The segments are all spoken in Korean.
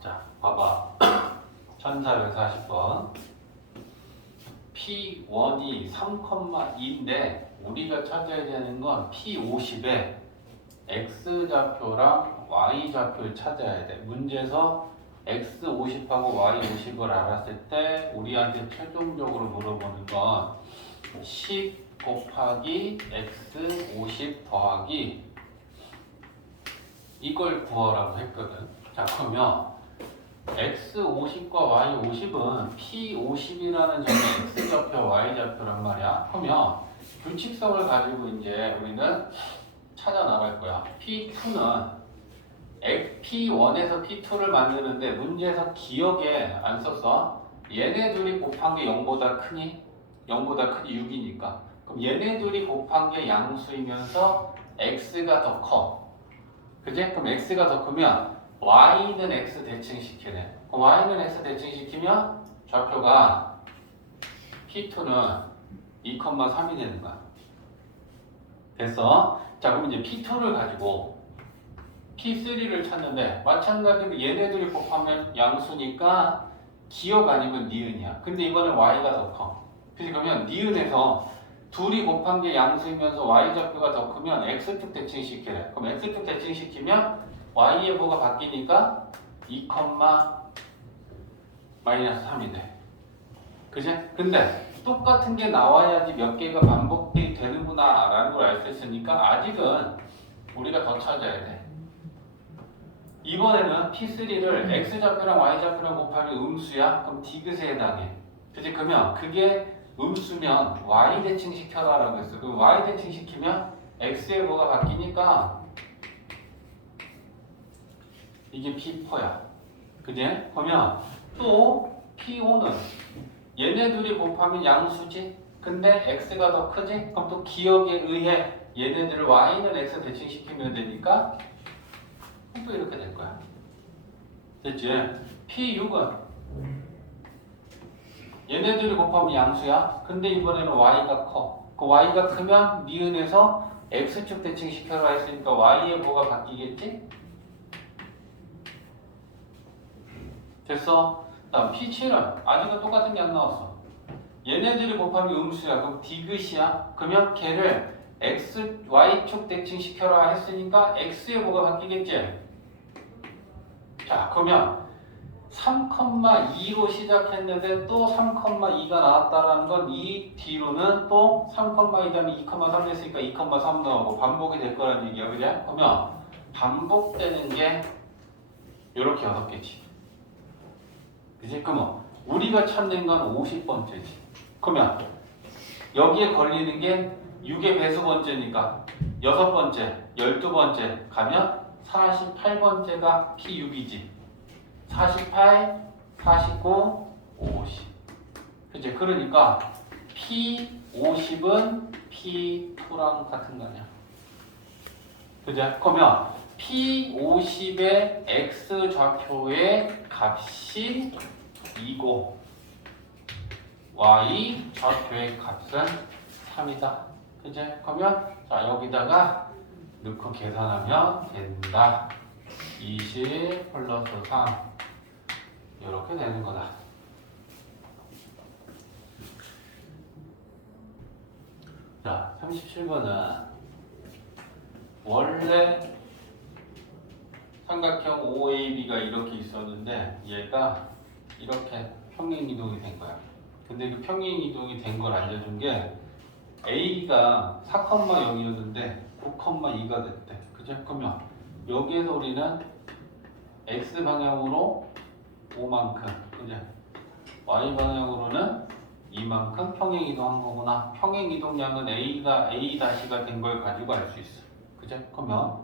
자, 봐봐. 1440번. P1이 3,2인데 우리가 찾아야 되는 건 P50에 X좌표랑 Y좌표를 찾아야 돼. 문제에서 X50하고 Y50을 알았을 때 우리한테 최종적으로 물어보는 건 10 곱하기 X50 더하기 이걸 구하라고 했거든. 자, 그러면 X50과 Y50은 P50이라는 점의 X좌표, Y좌표란 말이야. 그러면 규칙성을 가지고 이제 우리는 찾아 나갈 거야. P2는 P1에서 P2를 만드는데 문제에서 기억에 안 썼어. 얘네 둘이 곱한 게 0보다 크니? 0보다 크니 6이니까. 그럼 얘네 둘이 곱한 게 양수이면서 X가 더 커. 그지? 그럼 X가 더 크면 Y는 X 대칭시키네. 그럼 Y는 X 대칭시키면 좌표가 P2는 2,3이 되는 거야. 됐어? 자, 그럼 이제 P2를 가지고 P3를 찾는데 마찬가지로 얘네들이 곱하면 양수니까 기억 아니면 니은이야. 근데 이번엔 Y가 더 커. 그치? 그러면 니은에서 둘이 곱한 게 양수이면서 Y좌표가 더 크면 X축 대칭시키래. 그럼 X축 대칭시키면 Y의 뭐가 바뀌니까 2, 마이너스 3이 돼. 그지? 근데 똑같은 게 나와야지 몇 개가 반복이 되는구나 라는 걸 알 수 있으니까 아직은 우리가 더 찾아야 돼. 이번에는 P3를 X좌표랑 Y좌표랑 곱하기 음수야? 그럼 디귿에 해당해. 그치? 그러면 그게 음수면 Y 대칭 시켜라 라고 했어. 그럼 Y 대칭 시키면 X의 뭐가 바뀌니까 이게 P4야. 그지? 그러면 또 P5는 얘네들이 곱하면 양수지? 근데 X가 더 크지? 그럼 또 기억에 의해 얘네들을 Y는 X 대칭시키면 되니까 또 이렇게 될 거야. 됐지? P6은 얘네들이 곱하면 양수야. 근데 이번에는 Y가 커. 그 Y가 크면 니은에서 X축 대칭시켜라 했으니까 Y의 뭐가 바뀌겠지? 됐어? 다음 P7은 아직은 똑같은 게 안 나왔어. 얘네들이 곱하면 음수야. 그럼 디귿이야. 그러면 걔를 X, Y축 대칭시켜라 했으니까 X의 뭐가 바뀌겠지? 자, 그러면 3,2로 시작했는데 또 3,2가 나왔다라는 건 이 뒤로는 또 3,2 다음에 2,3 됐으니까 2,3 나오고 반복이 될 거라는 얘기야. 그죠? 그러면 반복되는 게 이렇게 6개지. 그지? 그러면 우리가 찾는 건 50번째지. 그러면 여기에 걸리는 게 6의 배수번째니까 6번째, 12번째 가면 48번째가 P6이지. 48, 49, 50. 그치? 그러니까 P50은 P2랑 같은 거 아니야. 그치? 그러면 P50의 X좌표의 값이 2고 Y좌표의 값은 3이다. 그치? 그러면 자 여기다가 넣고 계산하면 된다. 20 플러스 3 이렇게 되는 거다. 자, 37번은 원래 삼각형 OAB가 이렇게 있었는데 얘가 이렇게 평행이동이 된 거야. 근데 그 평행이동이 된 걸 알려준 게 A가 4,0이었는데 9,2가 됐대. 그죠? 그러면 여기에서 우리는 X 방향으로 5만큼, 그죠? Y 방향으로는 이만큼 평행 이동한 거구나. 평행 이동량은 A가 A-가 된 걸 가지고 알 수 있어. 그죠? 그러면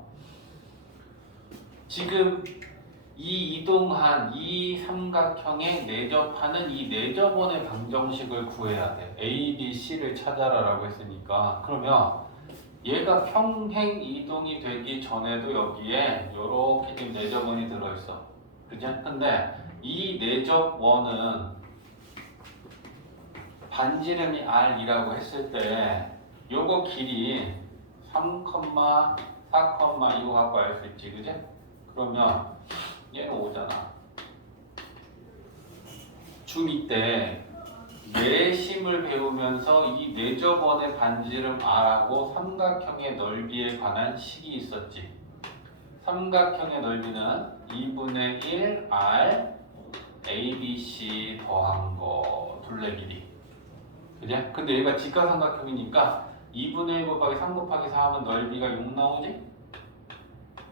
지금 이 이동한 이 삼각형에 내접하는 이 내접원의 방정식을 구해야 돼. A, B, C를 찾아라라고 했으니까. 그러면 얘가 평행 이동이 되기 전에도 여기에 이렇게 지금 내접원이 들어있어. 그죠? 근데 이 내접원은 반지름이 R이라고 했을 때 요거 길이 3, 4, 이거 갖고 알 수 있지. 그죠? 그러면 얘는 5잖아. 중2 때 내심을 배우면서 이 내접원의 반지름 R하고 삼각형의 넓이에 관한 식이 있었지. 삼각형의 넓이는 2분의 1 R ABC 더한 거 둘레 길이. 그죠? 근데 얘가 직각삼각형이니까 2분의 1 곱하기 3 곱하기 4 하면 넓이가 6 나오지?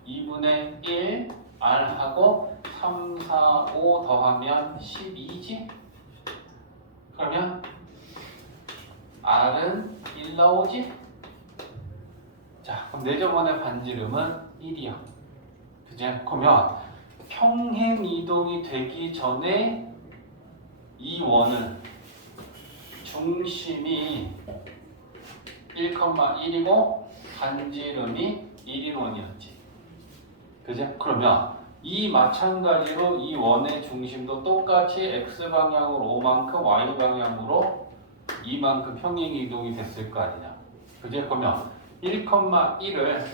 2분의 1 R하고 3, 4, 5 더하면 12지? 그러면 R은 1 나오지? 자, 그럼 내접원의 반지름은 1이야. 그죠? 그러면 평행 이동이 되기 전에 이 원은 중심이 1,1이고 반지름이 1인 원이었지. 그죠? 그러면 이 마찬가지로 이 원의 중심도 똑같이 x방향으로 5만큼 y방향으로 이만큼 평행 이동이 됐을 거 아니냐. 그죠? 그러면 1,1을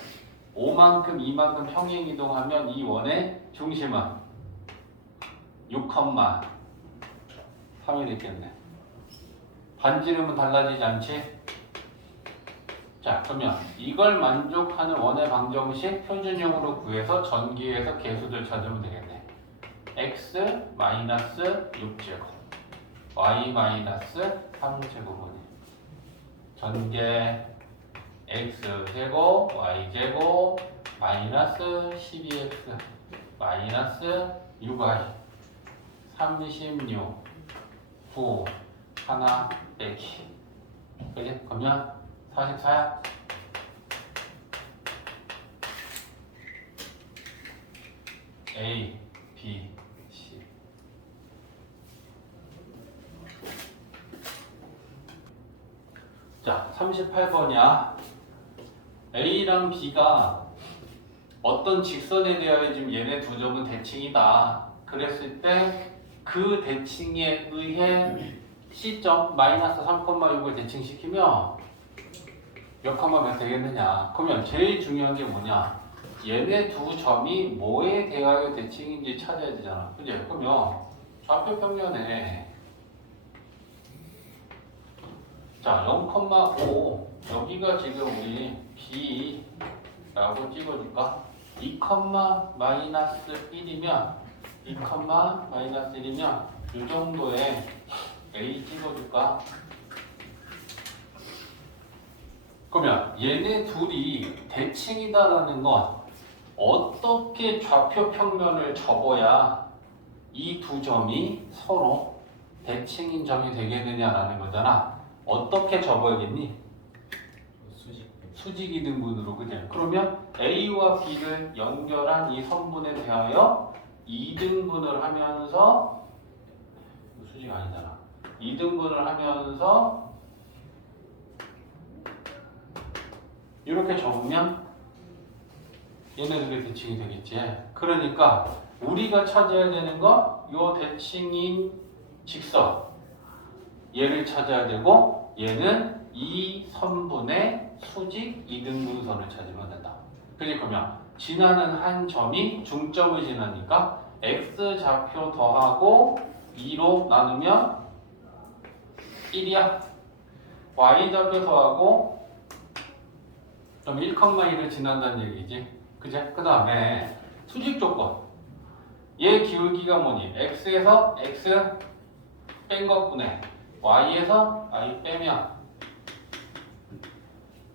5만큼 2만큼 평행 이동하면 이 원의 중심은 6,3이 됐겠네. 반지름은 달라지지 않지? 자, 그러면 이걸 만족하는 원의 방정식 표준형으로 구해서 전기에서 개수들 찾으면 되겠네. x 6제곱 y 3제곱이니 전개 x제곱 y제곱 마이너스 12x 마이너스 6y 36 9 하나 빼기. 그지? 그러면 44야. A, B, C. 자, 38번이야. A랑 B가 어떤 직선에 대하여 지금 얘네 두 점은 대칭이다. 그랬을 때 그 대칭에 의해 C점 마이너스 3,6을 대칭시키면 몇 컴마 몇 되겠느냐. 그러면 제일 중요한 게 뭐냐. 얘네 두 점이 뭐에 대하여 대칭인지 찾아야 되잖아. 그지? 그러면 좌표 평면에 자 0,5 여기가 지금 우리 B라고 찍어줄까? 2, 마이너스 1이면 2, 마이너스 1이면 이 정도의 A 찍어줄까? 그러면 얘네 둘이 대칭이다라는 건 어떻게 좌표 평면을 접어야 이 두 점이 서로 대칭인 점이 되겠느냐라는 거잖아. 어떻게 접어야겠니? 수직 이등분으로. 그죠? 그러면 A와 B를 연결한 이 선분에 대하여 2등분을 하면서 수직 아니잖아. 2등분을 하면서 이렇게 접으면 얘네들의 대칭이 되겠지. 그러니까 우리가 찾아야 되는 건 요 대칭인 직선 얘를 찾아야 되고 얘는 이 선분의 수직 이등분선을 찾으면 된다. 그러면 지나는 한 점이 중점을 지나니까 x좌표 더하고 2로 나누면 1이야. y좌표 더하고 그럼 1,1을 지난다는 얘기지. 그제? 그 다음에 수직 조건. 얘 기울기가 뭐니? x에서 x 뺀 것분에 y에서 y 빼면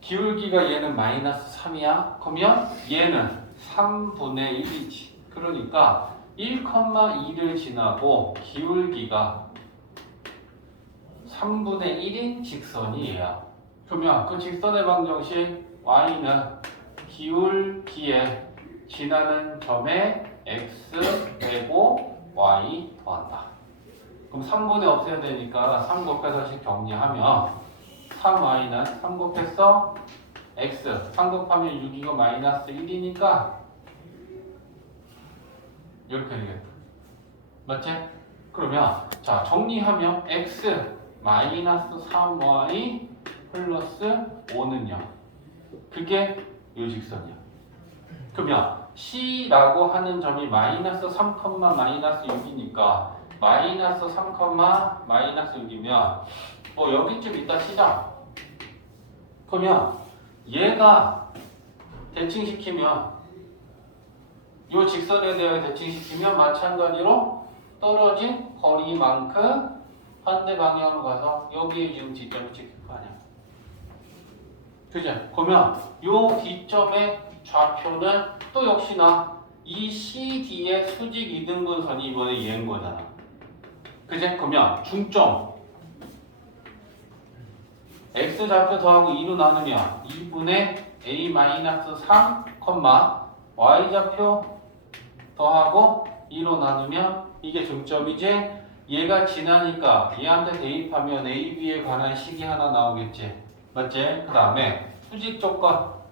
기울기가 얘는 마이너스 3이야. 그러면 얘는 3분의 1이지. 그러니까 1,2를 지나고 기울기가 3분의 1인 직선이 얘야. 그러면 그 직선의 방정식 y는 기울기에 지나는 점에 x 빼고 y 더한다. 그럼 3분의 없애야 되니까 3 곱해서 씩 정리하면 3y는 3 곱했어 x 3 곱하면 6이고 마이너스 1이니까 이렇게 되겠다. 맞지? 그러면 자 정리하면 x 마이너스 3y 플러스 5는요. 그게 요 직선이야. 그러면 C라고 하는 점이 마이너스 3, 마이너스 6이니까 마이너스 3, 마이너스 6이면 뭐 여기쯤 있다 치자. 그러면 얘가 대칭시키면 이 직선에 대해 대칭시키면 마찬가지로 떨어진 거리만큼 반대 방향으로 가서 여기에 지금 지점을 찍힐 거 아니야. 그죠? 그러면 이 D점의 좌표는 또 역시나 이 CD의 수직 이등분선이 이번에 얘인 거잖아. 그죠? 그러면 중점 X 좌표 더하고 2로 나누면 2분의 A-3, Y 좌표 더하고 2로 나누면 이게 중점이지. 얘가 지나니까 얘한테 대입하면 A, B에 관한 식이 하나 나오겠지. 맞지? 그 다음에 수직 조건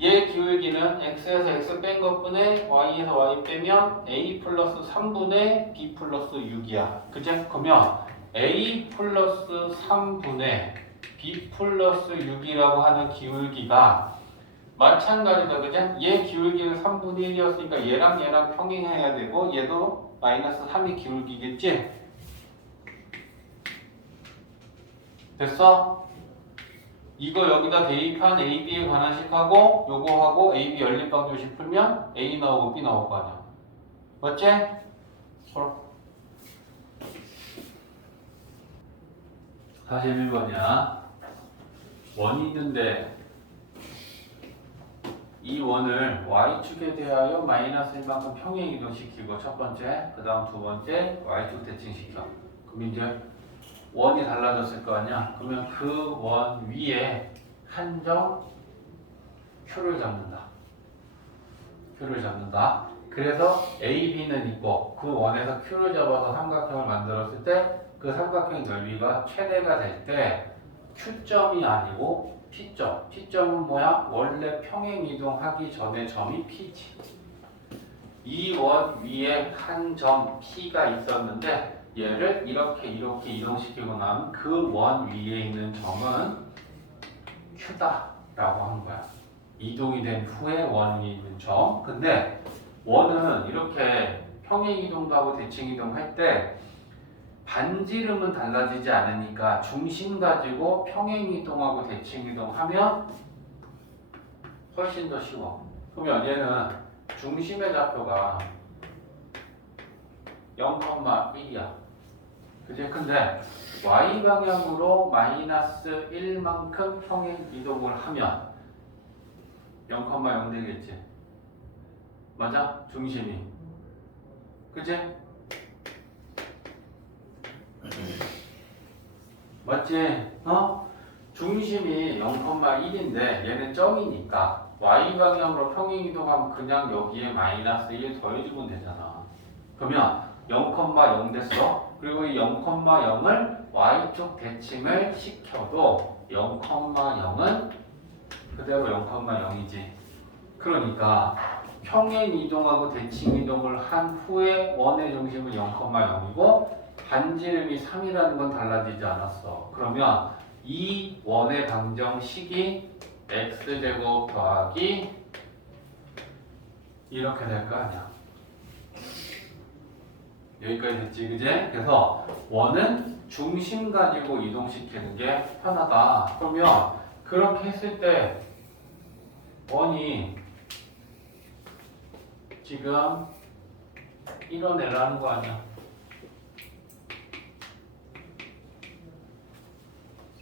얘 기울기는 X에서 X 뺀 것분의 Y에서 Y 빼면 A 플러스 3분의 B 플러스 6이야. 그치? 그러면 A 플러스 3분의 B 플러스 6이라고 하는 기울기가 마찬가지다. 그치? 얘 기울기는 3분의 1이었으니까 얘랑 평행해야 되고 얘도 마이너스 3이 기울기겠지? 됐어? 이거 여기다 대입한 A, B에 관한 식하고 요거하고 A, B 연립방정식 풀면 A 나오고 B 나올 거 아니야. 맞지? 41번이야. 원이 있는데 이 원을 Y축에 대하여 마이너스 1만큼 평행 이동시키고 첫 번째, 그 다음 두 번째 Y축 대칭시켜. 그럼 이제 원이 달라졌을 거 아니야? 그러면 그 원 위에 한정 Q를 잡는다. Q를 잡는다. 그래서 A, B는 있고 그 원에서 Q를 잡아서 삼각형을 만들었을 때 그 삼각형 넓이가 최대가 될 때 Q점이 아니고 P점. P점은 뭐야? 원래 평행 이동하기 전에 점이 P지. 이 원 위에 한 점 P가 있었는데 얘를 이렇게 이동시키고 나면 그 원 위에 있는 점은 Q다 라고 한 거야. 이동이 된 후에 원 위에 있는 점. 근데 원은 이렇게 평행 이동도 하고 대칭 이동할 때 반지름은 달라지지 않으니까 중심 가지고 평행 이동하고 대칭 이동하면 훨씬 더 쉬워. 그러면 얘는 중심의 좌표가 0,1이야. 그치? 근데 Y 방향으로 마이너스 1만큼 평행 이동을 하면 0,0 되겠지? 맞아? 중심이. 그치? 맞지? 중심이 0,1인데 얘는 점이니까 Y 방향으로 평행 이동하면 그냥 여기에 마이너스 1 더해주면 되잖아. 그러면 0,0 됐어. 그리고 이 0,0을 Y축 대칭을 시켜도 0,0은 그대로 0,0이지. 그러니까 평행 이동하고 대칭 이동을 한 후에 원의 중심은 0,0이고 반지름이 3이라는 건 달라지지 않았어. 그러면 이 원의 방정식이 x제곱 더하기 이렇게 될 거 아니야. 여기까지 됐지, 그제? 그래서 원은 중심 가지고 이동시키는 게 편하다. 그러면 그렇게 했을 때 원이 지금 이뤄내라는 거 아니야.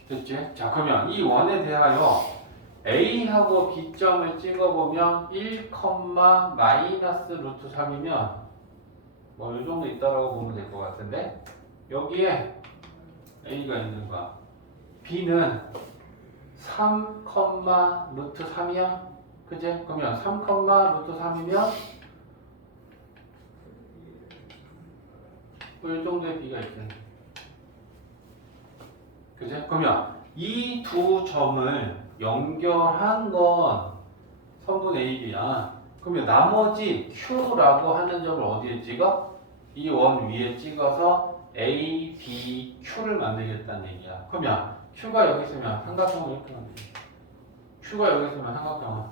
됐지? 자, 그러면 이 원에 대하여 A하고 B점을 찍어보면 1, 마이너스 루트 3이면 뭐 이 정도 있다라고 보면 될 것 같은데 여기에 A가 있는 거야. B는 3, 루트 3이야. 그지? 그러면 3, 루트 3이면 뭐 이 정도의 B가 있지. 그지? 그러면 이 두 점을 연결한 건 선분 AB야. 그러면 나머지 Q라고 하는 점을 어디에 찍어? 이 원 위에 찍어서 A, B, Q를 만들겠다는 얘기야. 그러면 Q가 여기 있으면 삼각형을 이렇게 만들어. Q가 여기 있으면 삼각형을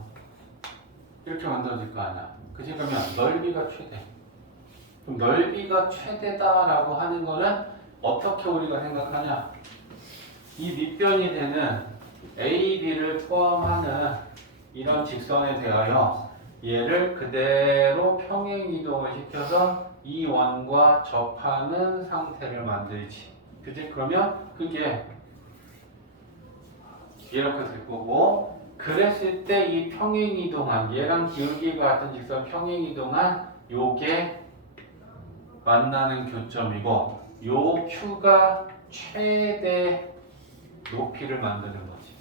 이렇게 만들어질 거 아니야. 그치? 그러면 넓이가 최대. 그럼 넓이가 최대다라고 하는 거는 어떻게 우리가 생각하냐? 이 밑변이 되는 A, B를 포함하는 이런 직선에 대하여 얘를 그대로 평행 이동을 시켜서 이 원과 접하는 상태를 만들지. 그지? 그러면 그게 이렇게 될 거고, 그랬을 때 이 평행 이동한 얘랑 기울기가 같은 직선 평행 이동한 요게 만나는 교점이고, 요 Q가 최대 높이를 만드는 거지.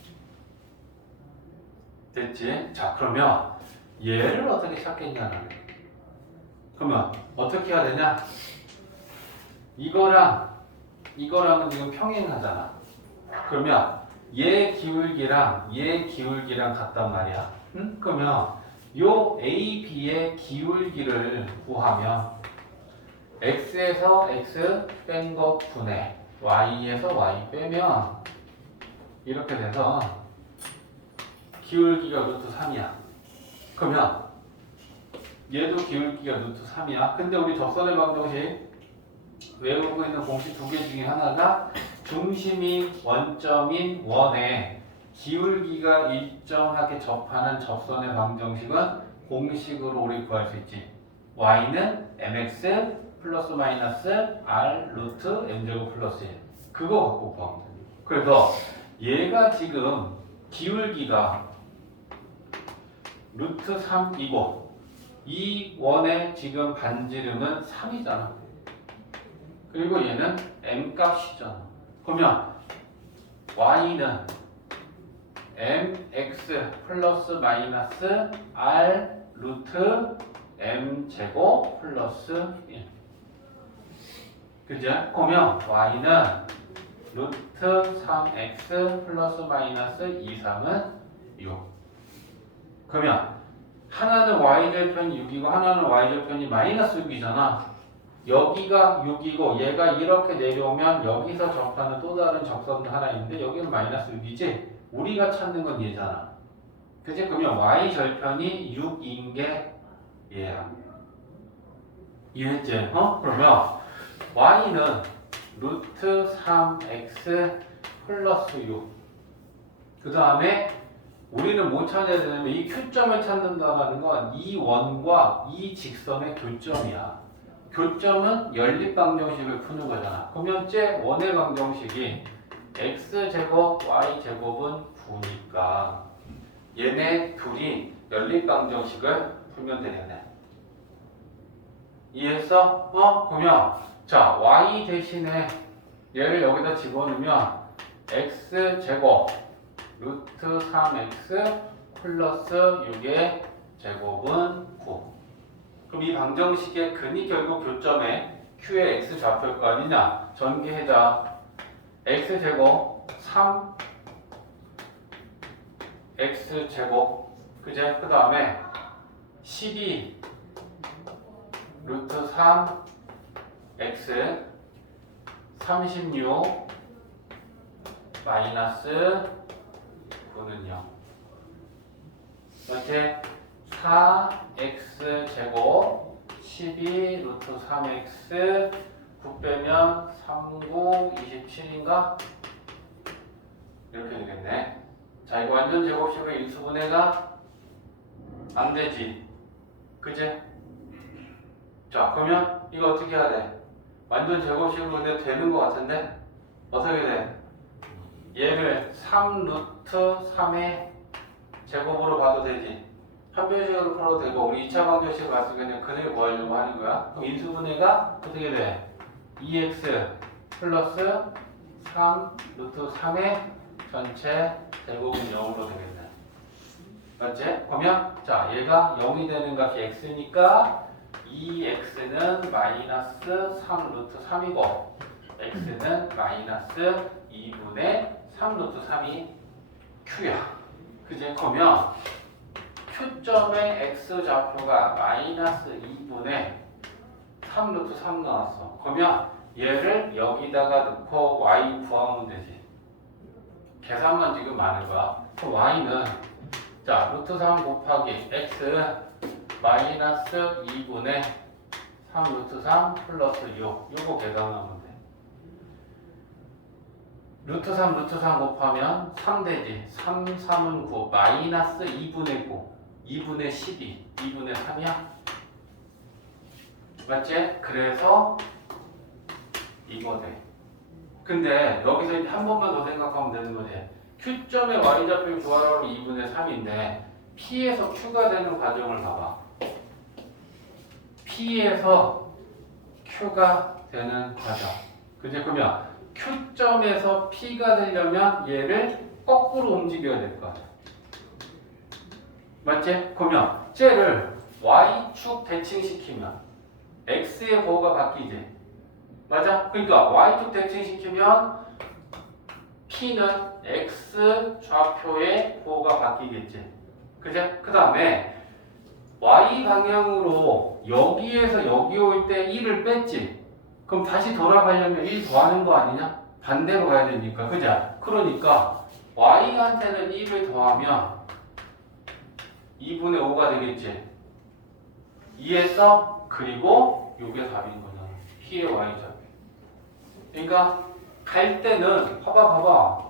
됐지? 자, 그러면 얘를 어떻게 찾겠냐는. 그러면 어떻게 해야 되냐? 이거랑은 지금 평행하잖아. 그러면 얘 기울기랑 얘 기울기랑 같단 말이야. 응? 그러면 요 A, B의 기울기를 구하면 X에서 X 뺀 거 분해 Y에서 Y 빼면 이렇게 돼서 기울기가 루트 3이야. 그러면 얘도 기울기가 루트 3이야. 근데 우리 접선의 방정식 외우고 있는 공식 두 개 중에 하나가 중심이 원점인 원에 기울기가 일정하게 접하는 접선의 방정식은 공식으로 우리 구할 수 있지. y는 mx 플러스 마이너스 r 루트 m제곱 플러스 1. 그거 갖고 구하면 돼. 그래서 얘가 지금 기울기가 루트 3이고 이 원의 지금 반지름은 3이잖아. 그리고 얘는 m 값이잖아. 그러면 y는 mx 플러스 마이너스 r 루트 m 제곱 플러스 1. 그죠? 그러면 y는 루트 3x 플러스 마이너스 2, 3은 6. 그러면 하나는 y절편이 6이고 하나는 y절편이 마이너스 6이잖아. 여기가 6이고 얘가 이렇게 내려오면 여기서 접하는 또 다른 접선도 하나 있는데 여기는 마이너스 6이지? 우리가 찾는 건 얘잖아. 그치? 그러면 y절편이 6인 게 얘야. 이해했지? 그러면 y는 루트 3x 플러스 6. 그 다음에 우리는 뭐 찾아야 되냐면 이 Q점을 찾는다는 건 이 원과 이 직선의 교점이야. 교점은 연립방정식을 푸는 거잖아. 그러면 쟤 원의 방정식이 x제곱 y제곱은 9니까 얘네 둘이 연립방정식을 풀면 되겠네. 이해했어? 그러면 자 y 대신에 얘를 여기다 집어넣으면 x제곱 루트 3x 플러스 6의 제곱은 9. 그럼 이 방정식의 근이 결국 교점에 q의 x 좌표일 거 아니냐? 전개해자. x제곱 3x제곱 그제? 그 다음에 12 루트 3x 36 마이너스 9는요. 이렇게 4x제곱 12 루트 3x 9 빼면 39 27인가? 이렇게 되겠네. 자, 이거 완전 제곱식으로 인수분해가 안 되지. 그제? 자, 그러면 이거 어떻게 해야 돼? 완전 제곱식으로 근데 되는 것 같은데? 어떻게 돼? 얘를 3 루트 3의 제곱으로 봐도 되지. 한변식으로 풀어도 되고 우리 2차 방정식을 봤을 때는 근을 구하려고 하는 거야. 그럼 인수분해가 어떻게 돼? 2x 플러스 3 루트 3의 전체 제곱은 0으로 되겠네. 맞지? 그러면 자 얘가 0이 되는 값이 x니까 2x는 마이너스 3 루트 3이고 x는 마이너스 2분의 3 루트 3이 q야. 그지? 그러면 Q점의 x좌표가 마이너스 2분의 3 루트 3 나왔어. 그러면 얘를 여기다가 넣고 y 구하면 되지. 계산만 지금 많은 거야. 그럼 y는 자 루트 3 곱하기 x 마이너스 2분의 3 루트 3 플러스 6 요거 계산하면 돼. 루트 3 루트 3 곱하면 3 되지. 3, 3은 9 마이너스 2분의 9 2분의 12 2분의 3이야 맞지? 그래서 이거 돼. 근데 여기서 이제 한 번만 더 생각하면 되는 거지. Q점의 Y좌표를 구하라고 2분의 3인데 P에서 Q가 되는 과정을 봐봐. P에서 Q가 되는 과정. 그치? 그러면 Q점에서 P가 되려면 얘를 거꾸로 움직여야 될 거야. 맞지? 그러면 쟤를 Y축 대칭시키면 X의 보호가 바뀌지. 맞아? 그러니까 Y축 대칭시키면 P는 X 좌표의 보호가 바뀌겠지. 그제? 그 다음에 Y 방향으로 여기에서 여기 올 때 1을 뺐지. 그럼 다시 돌아가려면 1 더하는 거 아니냐? 반대로 가야 되니까. 그죠? 그러니까 Y한테는 1을 더하면 2분의 5가 되겠지. 이해했어? 그리고 요게 답인 거잖아. P의 Y좌표. 그러니까 갈 때는 봐봐.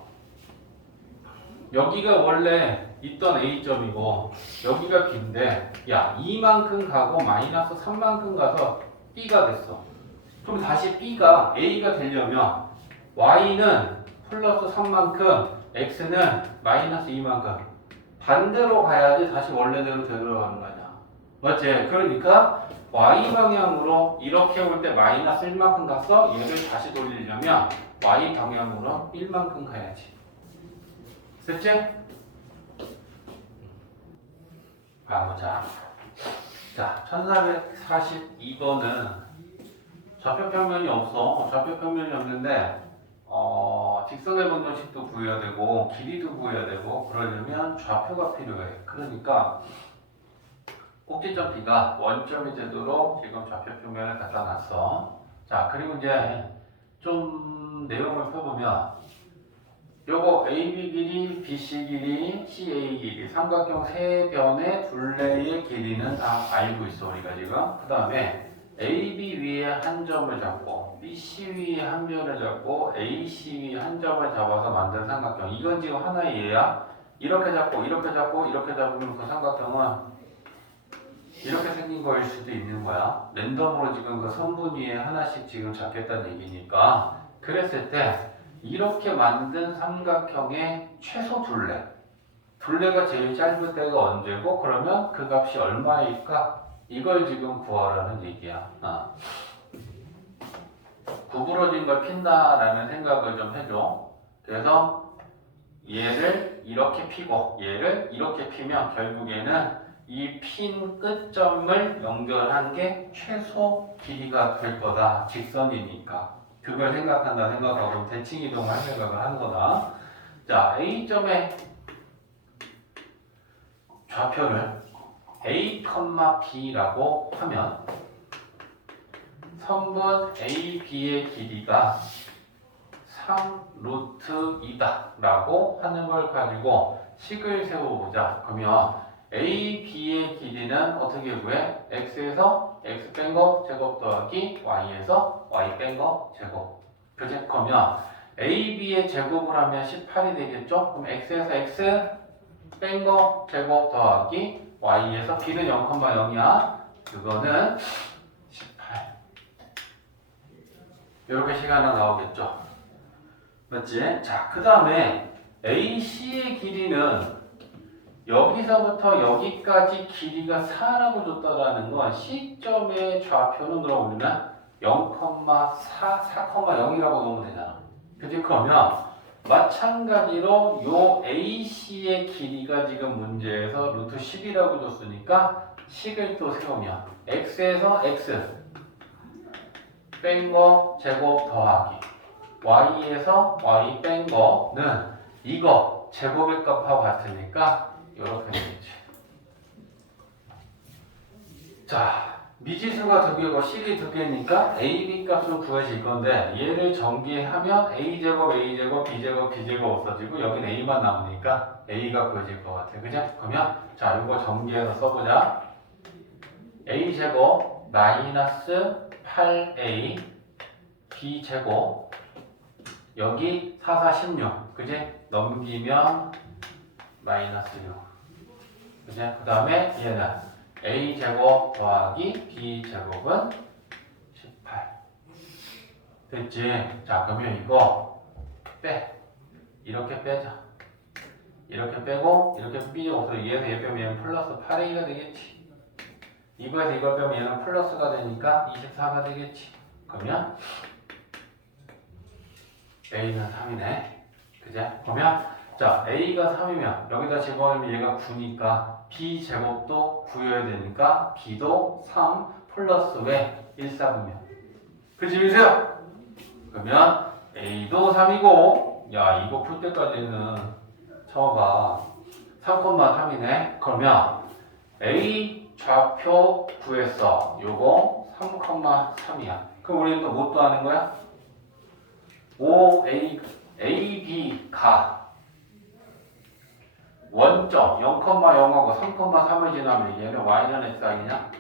여기가 원래 있던 A점이고 여기가 B인데 야 이만큼 가고 마이너스 3만큼 가서 B가 됐어. 그럼 다시 B가 A가 되려면 Y는 플러스 3만큼 X는 마이너스 2만큼 반대로 가야지 다시 원래대로 되돌아가는 거 아니야. 맞지? 그러니까 Y 방향으로 이렇게 올 때 마이너스 1만큼 갔어. 얘를 다시 돌리려면 Y 방향으로 1만큼 가야지. 됐지? 가보자. 자, 1442번은 좌표평면이 없어. 좌표평면이 없는데 직선의 분도식도 구해야 되고 길이도 구해야 되고 그러려면 좌표가 필요해. 그러니까 꼭지점 B가 원점이 되도록 지금 좌표평면을 갖다 놨어. 자, 그리고 이제 좀 내용을 펴보면 요거 AB 길이, BC 길이, CA 길이, 삼각형 세 변의 둘레의 길이는 다 알고 있어 우리가 지금. 그 다음에 AB 위에 한 점을 잡고 BC 위에 한 변을 잡고 AC 위에 한 점을 잡아서 만든 삼각형. 이건 지금 하나의 예야. 이렇게 잡고 이렇게 잡고 이렇게 잡으면 그 삼각형은 이렇게 생긴 거일 수도 있는 거야. 랜덤으로 지금 그 선분 위에 하나씩 지금 잡겠다는 얘기니까. 그랬을 때 이렇게 만든 삼각형의 최소 둘레가 제일 짧을 때가 언제고 그러면 그 값이 얼마일까? 이걸 지금 구하라는 얘기야. 구부러진 걸 핀다라는 생각을 좀 해줘. 그래서 얘를 이렇게 피고 얘를 이렇게 피면 결국에는 이 핀 끝점을 연결한 게 최소 길이가 될 거다. 직선이니까. 그걸 생각하고 대칭 이동을 할 생각을 하는 거다. 자, A점의 좌표를 A, B라고 하면 선분 AB의 길이가 3 루트 2다 라고 하는 걸 가지고 식을 세워보자. 그러면 AB의 길이는 어떻게 구해? X에서 X 뺀 거 제곱 더하기 Y에서 Y 뺀 거 제곱. 그죠? 그러면 AB의 제곱을 하면 18이 되겠죠? 그럼 X에서 X 뺀 거 제곱 더하기 Y에서 B는 0,0이야. 그거는 18. 이렇게 시간이 나오겠죠? 맞지? 자, 그 다음에 AC의 길이는 여기서부터 여기까지 길이가 4라고 줬다라는 건 C점의 좌표는 그럼 우리는 0,4, 4,0이라고 놓으면 되잖아. 그치? 그러면 마찬가지로 요 AC의 길이가 지금 문제에서 루트 10이라고 줬으니까 식을 또 세우면 X에서 X 뺀 거 제곱 더하기 Y에서 Y 뺀 거는 이거 제곱의 값하고 같으니까 이렇게 되겠지. 자, 미지수가 두 개고 식이 두 개니까 A, B 값은 구해질 건데 얘를 전개하면 A제곱, A제곱, B제곱, B제곱 없어지고 여기는 A만 남으니까 A가 구해질 것 같아. 그죠? 그러면 자, 이거 전개해서 써보자. A제곱 마이너스 8a b제곱 여기 4, 4, 16 그지? 넘기면 마이너스 6 그지? 그 다음에 얘는 a제곱 더하기 b제곱은 18 됐지? 자 그러면 이거 빼 이렇게 빼자 이렇게 빼고 이렇게 삐져서 얘에서 얘 빼면 얘는 플러스 8a가 되겠지 이거에서 이걸 빼면 얘는 플러스가 되니까 24가 되겠지 그러면 a는 3이네 그제? 그러면 자 a가 3이면 여기다 집어넣으면 얘가 9니까 b제곱도 9여야 되니까 b도 3 플러스 왜? 1, 4분면 그치 미세요? 그러면 a도 3이고 야 이거 풀 때까지는 저가 3,3이네 그러면 a 좌표 구했어 요거 3,3이야 그럼 우리는 또 뭐 또 하는 거야? AB가 원점 0,0하고 3,3을 지나면 얘는 y는 x 아니냐?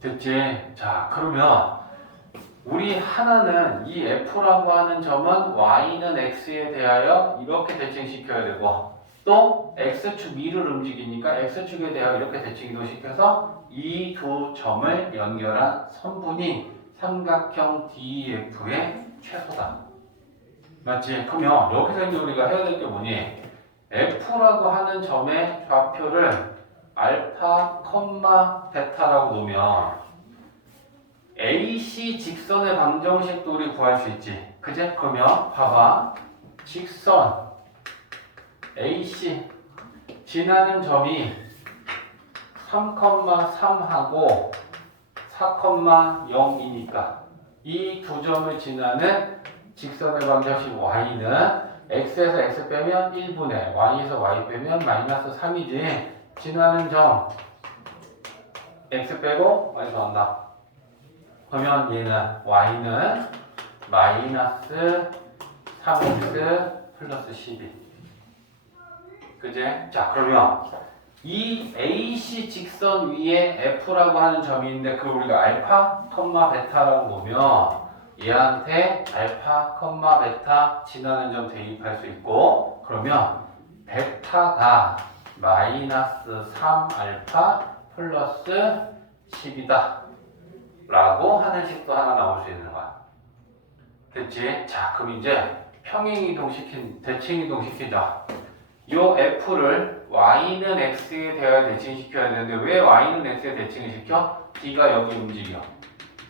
됐지? 자 그러면 우리 하나는 이 f라고 하는 점은 y는 x에 대하여 이렇게 대칭시켜야 되고 또 x축 위를 움직이니까 x축에 대하여 이렇게 대칭이동시켜서 이 두 점을 연결한 선분이 삼각형 DEF의 최소다. 맞지? 그러면 여기서 이제 우리가 해야 될 게 뭐니? F라고 하는 점의 좌표를 알파, 베타라고 놓으면 AC 직선의 방정식도 우리 구할 수 있지. 그제? 그러면 봐봐. 직선 AC 지나는 점이 3,3하고 4,0이니까 이 두 점을 지나는 직선의 방정식 y는 x에서 x 빼면 1분의 y에서 y 빼면 마이너스 3이지 지나는 점 x 빼고 y 더한다 그러면 얘는 y는 마이너스 3x 플러스 12 그제? 자 그러면 이 AC 직선 위에 F라고 하는 점이 있는데 그걸 우리가 알파, 베타라고 보면 얘한테 알파, 베타 지나는 점 대입할 수 있고 그러면 베타가 마이너스 3알파 플러스 10이다 라고 하는 식도 하나 나올 수 있는 거야. 됐지? 자 그럼 이제 대칭이동 시키자. 요 F를 Y는 X에 대하여 대칭시켜야 되는데 왜 Y는 X에 대칭을 시켜? D가 여기 움직여.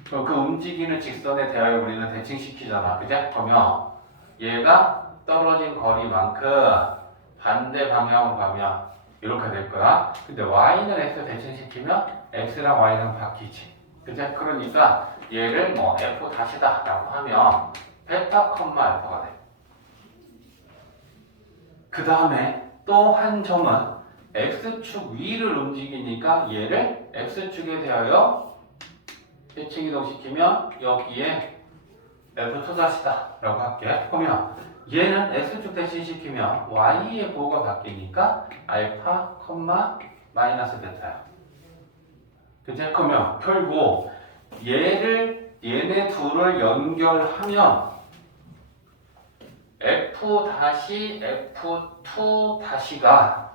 그럼 그 움직이는 직선에 대하여 우리는 대칭시키잖아. 그제? 그러면 얘가 떨어진 거리만큼 반대 방향으로 가면 이렇게 될 거야. 근데 Y는 X에 대칭시키면 X랑 Y랑 바뀌지. 그제? 그러니까 얘를 뭐 F 다시다 라고 하면 베타, 알파가 돼. 그 다음에 또 한 점은 x축 위를 움직이니까 얘를 x축에 대하여 대칭이동시키면 여기에 f2' 라고 할게. 그러면 얘는 x축 대칭시키면 y의 부호가 바뀌니까 알파, 마이너스 베타야. 그치? 그러면 결국 얘네 둘을 연결하면 F 다시 F2 가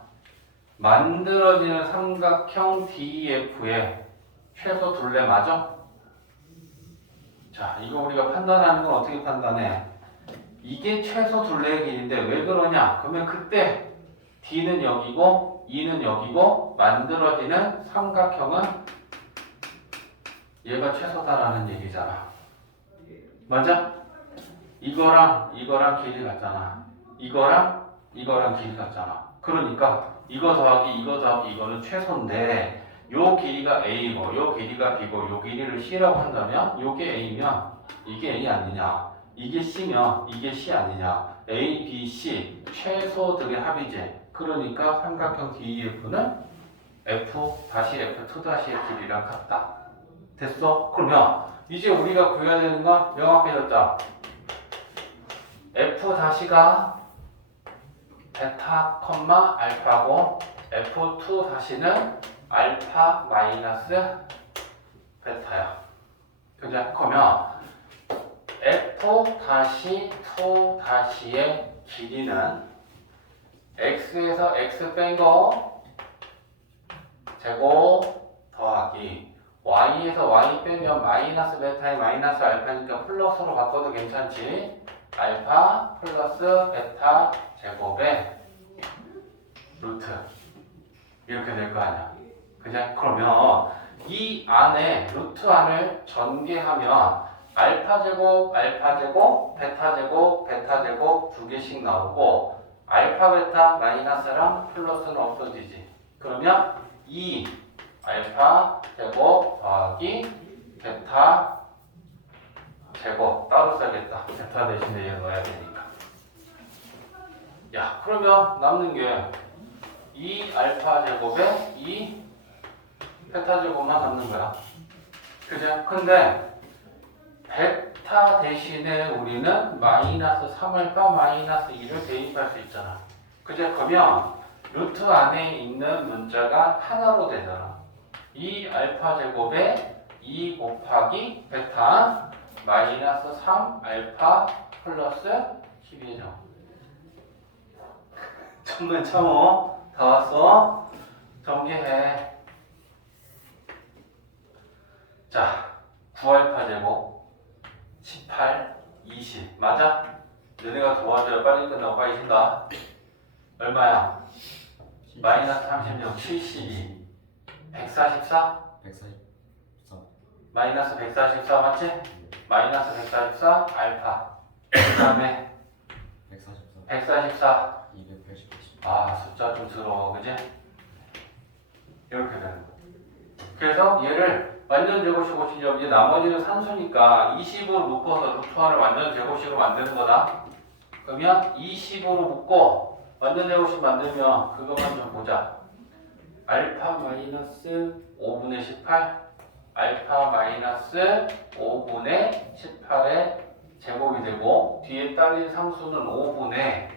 만들어지는 삼각형 DEF의 최소 둘레 맞아? 자, 이거 우리가 판단하는 건 어떻게 판단해? 이게 최소 둘레의 길인데 왜 그러냐? 그러면 그때 D는 여기고 E는 여기고 만들어지는 삼각형은 얘가 최소다라는 얘기잖아. 맞아? 이거랑 길이 같잖아. 이거랑 길이 같잖아. 그러니까 이거 더하기 이거는 최소인데 요 길이가 A고 요 길이가 B고 요 길이를 C라고 한다면 요게 A면 이게 A 아니냐. 이게 C면 이게 C 아니냐. A, B, C 최소들의 합이지. 그러니까 삼각형 DEF는 F 다시 F2'의 길이랑 같다. 됐어? 그러면 이제 우리가 구해야 되는 건 명확해졌죠? F''가 베타, 알파고 F2'는 알파 마이너스 베타야. 그죠? 그러면 f 다시 2 다시의 길이는 x에서 x 뺀 거 제곱 더하기 y에서 y 빼면 마이너스 베타에 마이너스 알파니까 플러스로 바꿔도 괜찮지? 알파 플러스 베타 제곱의 루트 이렇게 될 거 아니야. 그죠? 그러면 이 안에 루트 안을 전개하면 알파 제곱, 베타 제곱, 베타 제곱 두 개씩 나오고 알파 베타 마이너스랑 플러스는 없어지지. 그러면 2 알파 제곱 더하기 베타 제곱 따로 써야겠다. 베타 대신에 얘 넣어야 되니까. 야, 그러면 남는 게 2 알파 제곱에 2 베타 제곱만 남는 거야. 그죠? 근데 베타 대신에 우리는 마이너스 3알파 마이너스 2를 대입할 수 있잖아. 그죠? 그러면 루트 안에 있는 문자가 하나로 되잖아. 2 알파 제곱에 2 곱하기 베타 마이너스 3 알파 플러스 12죠. 정말 참어. 다 왔어? 전개해. 자, 9알파 제곱 18, 20 맞아? 너네가 도와줘야 빨리 끝나고 빨리 쉰다. 얼마야? 마이너스 36, 72 144? 144. 마이너스 144 맞지? 마이너스 144 알파 그 다음에 144. 144 280. 아 숫자 좀 더러워 그지? 이렇게 되는 거. 그래서 얘를 완전 제곱식 고치죠. 이제 나머지는 산수니까 20으로 묶어서 루트 1을 완전 제곱식으로 만드는 거다. 그러면 20으로 묶고 완전 제곱식 만들면 그것만 좀 보자. 알파 마이너스 5분의 18 알파 마이너스 5분의 18의 제곱이 되고 뒤에 따른 상수는 5분의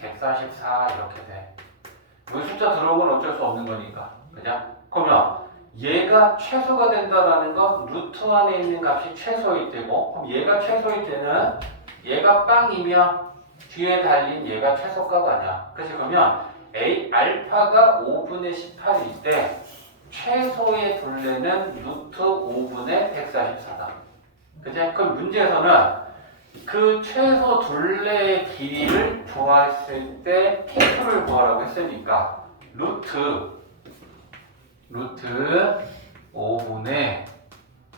144 이렇게 돼. 이 숫자 들어온 건 어쩔 수 없는 거니까. 그냥? 그러면 얘가 최소가 된다라는 건 루트 안에 있는 값이 최소일 때고 그럼 얘가 최소일 때는 얘가 빵이면 뒤에 달린 얘가 최소값 아니야. 그치? 그러면 A 알파가 5분의 18일 때 최소의 둘레는 루트 5분의 144다. 그치? 그럼 문제에서는 그 최소 둘레의 길이를 구했을 때 P2를 구하라고 했으니까 루트 5분의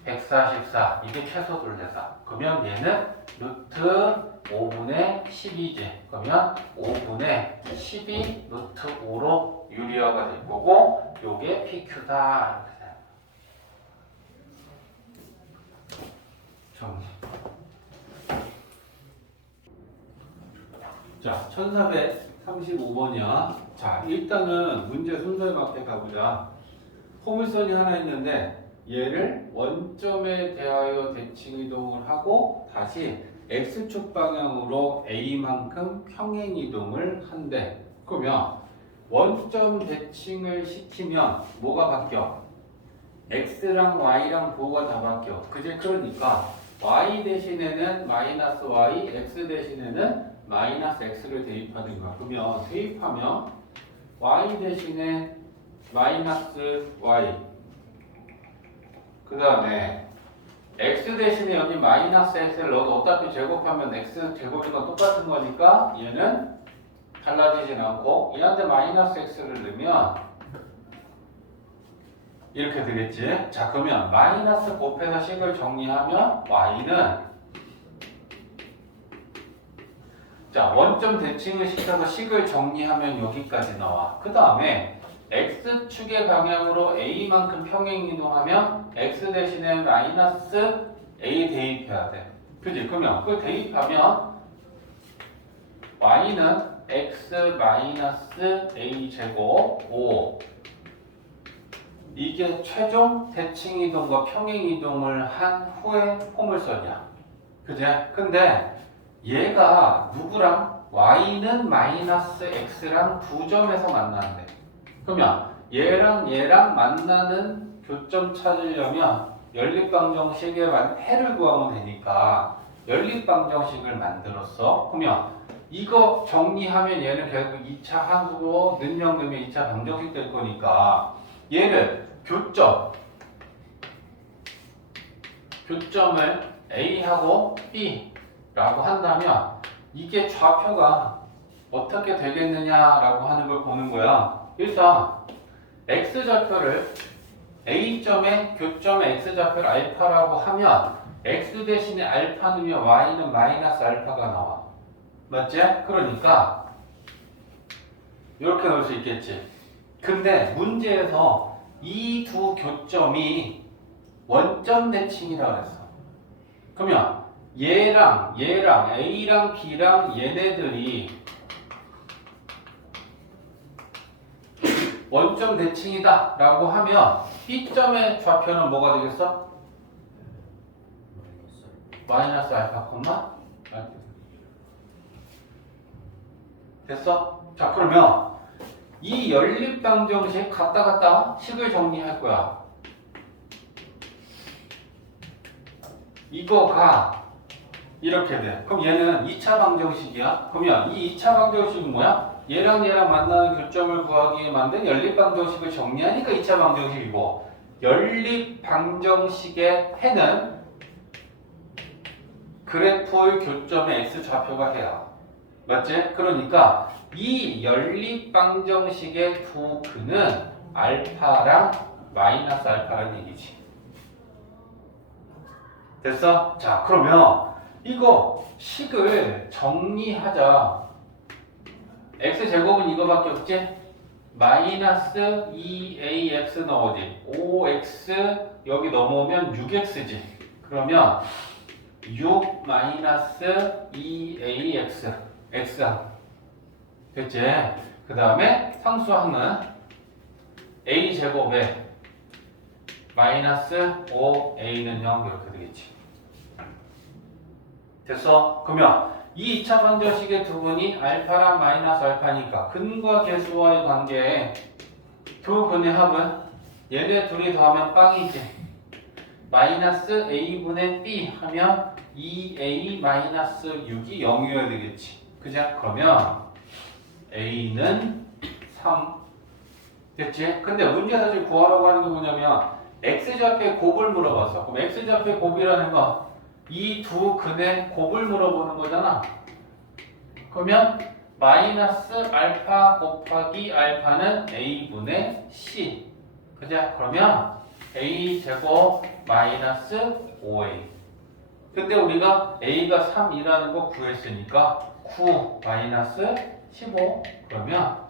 144 이게 최소 둘레다. 그러면 얘는 루트 5분의 12지. 그러면 5분의 12 루트 5로 유리화가 될 거고 요게 PQ다. 이렇게 돼요. 정리. 자, 1435번이야. 자, 일단은 문제 순서에 맞게 가보자. 포물선이 하나 있는데 얘를 원점에 대하여 대칭 이동을 하고 다시 X축 방향으로 A만큼 평행 이동을 한대. 그러면 원점 대칭을 시키면 뭐가 바뀌어? X랑 Y랑 부호가 다 바뀌어. 그제? 그러니까 Y 대신에는 마이너스 Y, X 대신에는 마이너스 X를 대입하는 거야. 그러면 대입하면 Y 대신에 마이너스 Y 그 다음에 X 대신에 여기 마이너스 X를 넣어도 어차피 제곱하면 X 제곱이랑 똑같은 거니까 얘는 달라지진 않고 얘한테 마이너스 X를 넣으면 이렇게 되겠지. 자, 그러면 마이너스 곱해서 식을 정리하면 Y는 자, 원점 대칭을 시켜서 식을 정리하면 여기까지 나와. 그 다음에 X축의 방향으로 A만큼 평행 이동하면 X 대신에 마이너스 A 대입해야 돼. 그지? 그러면 그 대입하면 Y는 X 마이너스 A 제곱 5 이게 최종 대칭 이동과 평행 이동을 한 후의 포물선이야. 그지? 근데 얘가 누구랑? Y는 마이너스 X랑 두 점에서 만나는데 그러면 얘랑 얘랑 만나는 교점 찾으려면 연립방정식의 해를 구하면 되니까 연립방정식을 만들었어. 그러면 이거 정리하면 얘는 결국 2차 함수고 능력 넣으면 2차 방정식 될 거니까 얘를 교점을 A하고 B라고 한다면 이게 좌표가 어떻게 되겠느냐라고 하는 걸 보는 거야. 일단 X좌표를 A점의 교점의 X좌표를 알파라고 하면 X 대신에 알파 넣으면 Y는 마이너스 알파가 나와. 맞지? 그러니까 이렇게 넣을 수 있겠지. 근데 문제에서 이 두 교점이 원점 대칭이라고 했어. 그러면 얘랑 A랑 B랑 얘네들이 원점 대칭이다 라고 하면 B점의 좌표는 뭐가 되겠어? 마이너스 알파 콤마 됐어? 자 그러면 이 연립방정식 갖다 식을 정리할 거야. 이거가 이렇게 돼. 그럼 얘는 2차 방정식이야. 그러면 이 2차 방정식은 뭐야? 얘랑 얘랑 만나는 교점을 구하기 위해 만든 연립방정식을 정리하니까 2차 방정식이고 연립방정식의 해는 그래프의 교점의 x좌표가 해야. 맞지? 그러니까 이 연립방정식의 두 근은 알파랑 마이너스 알파라는 얘기지. 됐어? 자 그러면 이거 식을 정리하자. x제곱은 이거밖에 없지? 마이너스 2ax는 어디? 5x 여기 넘어오면 6x지. 그러면 6 마이너스 2ax x항 됐지? 그 다음에 상수항은 a제곱에 마이너스 5a는 0 이렇게 되겠지. 됐어? 그러면 이 2차 방정식의 두 분이 알파랑 마이너스 알파니까 근과 계수와의 관계에 두 근의 합은 얘네 둘이 더하면 빵이지. 마이너스 a분의 b 하면 2a 마이너스 6이 0이어야 되겠지. 그죠? 그러면 a는 3 됐지? 근데 문제 사실 구하라고 하는 게 뭐냐면 x좌표의 곱을 물어봤어. 그럼 x좌표의 곱이라는 건 이 두 근의 곱을 물어보는 거잖아. 그러면 마이너스 알파 곱하기 알파는 a분의 c. 그죠? 그러면 a제곱 마이너스 5a. 그때 우리가 a가 3이라는 거 구했으니까 9 마이너스 15. 그러면